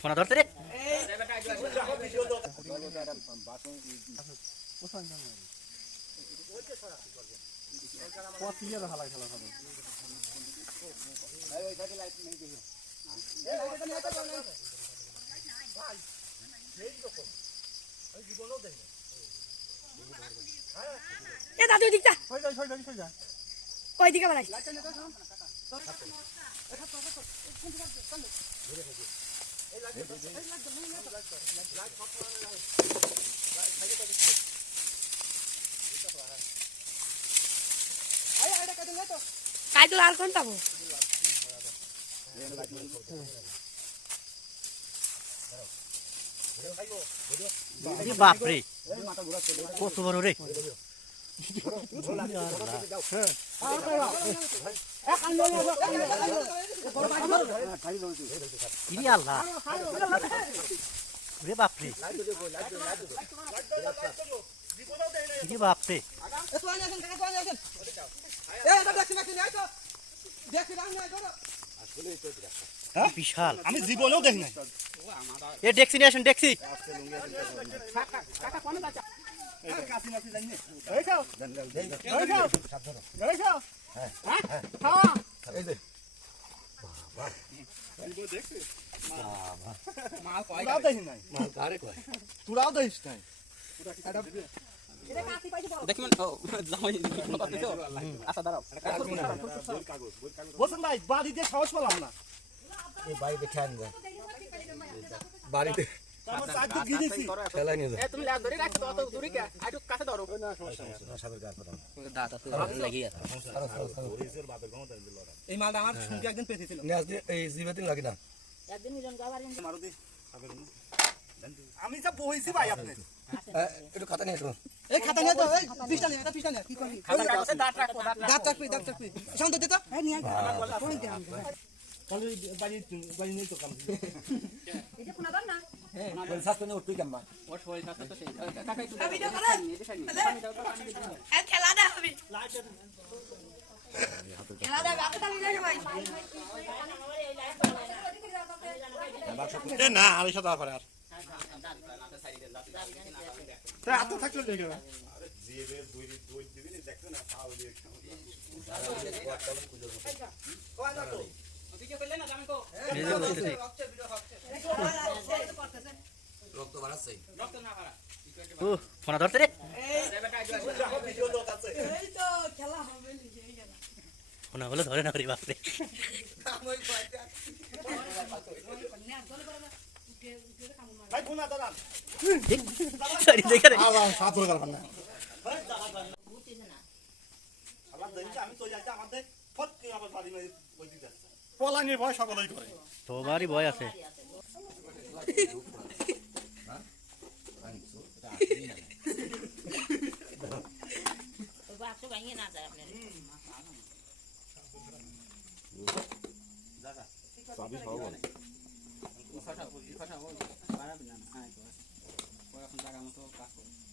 ফোনা ধরতে রে দাদু দিকটা ওই দিকে বাড়াই কাজল আর কোন পাবো বাপরে কত বড় রে আল্লাহ রে বাপরে বাপরে বিশাল আমি জীবনেও দেখি নাই এ ডেক্সি নিয়ে আসেন ডেক্সি তোরাও দেখিস নাই বলছেন ভাই বাড়ি দিয়ে সাহস পেলাম না বাড়ি দেখে আনবে বাড়িতে এই মালটা আমার সঙ্গে একদিন পেয়েছিল এই জিবাতিন লাগে না আমি যা বইছি ভাই আপনি একটু খাতা নিয়ে আসুন এই খাতা নিয়ে তো এই পিসটা নিয়ে এটা পিসটা নিয়ে কি করবি খাতা কাগজে দাঁত রাখবি শান্ত দে তো এই নিয়ে বাড়ি নেই তো কাম এটা কোনা দাও না বল সাথে নে উঠবি কেমন ওর শরীর কাছে তো সেই কাকা একটু ভিডিও করে এই খেলা দে হবে খেলা দে আপনি তো মিলে ভাই এ না আমি সাথে আর আর তা আতো থাকলে দেখে না জিবে দুই দিবি না দেখছ না খাও দিয়ে কোয়া না তো ভিডিও করলে না জানেন কো রক্ত বাড়াচ্ছে রক্ত না বাড়া ফোনা ধরতে রে এই তো খেলা হবে নিজে খেলা ফোনা বলে ধরে না রে বাপরে ভাই কোনা দাদা সরি দেখে রে আবার সাত হয়ে গেল না আবার দেখি আমি তো যাইতে আমাদের ফট কি আবার বাড়ি মে ওই দিকে পলানির ভয় সকলেই করে তোমারই ভয় আছে এখন জায়গা মতো কাজ করো